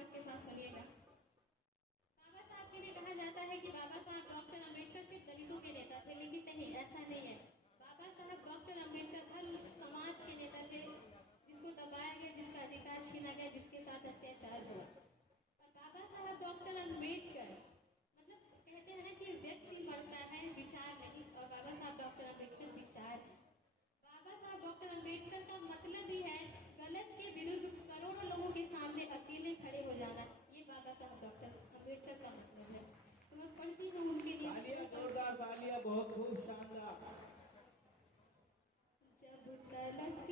मोहब्बत के साथ सुनिएगा। बाबा साहब के लिए कहा जाता है कि बाबा साहब डॉक्टर अम्बेडकर सिर्फ दलितों के नेता थे, लेकिन नहीं, ऐसा नहीं है। बाबा साहब डॉक्टर अम्बेडकर हर उस समाज के नेता थे जिसको दबाया गया, जिसका अधिकार छीना गया, जिसके साथ अत्याचार हुआ। और बाबा साहब डॉक्टर अम्बेडकर मतलब कहते हैं ना कि व्यक्ति मरता है, विचार नहीं, और बाबा साहब डॉक्टर अम्बेडकर विचार है। बाबा साहब डॉक्टर अम्बेडकर का मतलब ही है गलत के विरुद्ध करोड़ों लोगों के सामने अकेले खड़े हो जाना। ये बाबा साहब डॉक्टर अम्बेडकर का मतलब है। तो मैं पढ़ती हूँ उनके लिए। बहुत खूब शानदार। जब तलक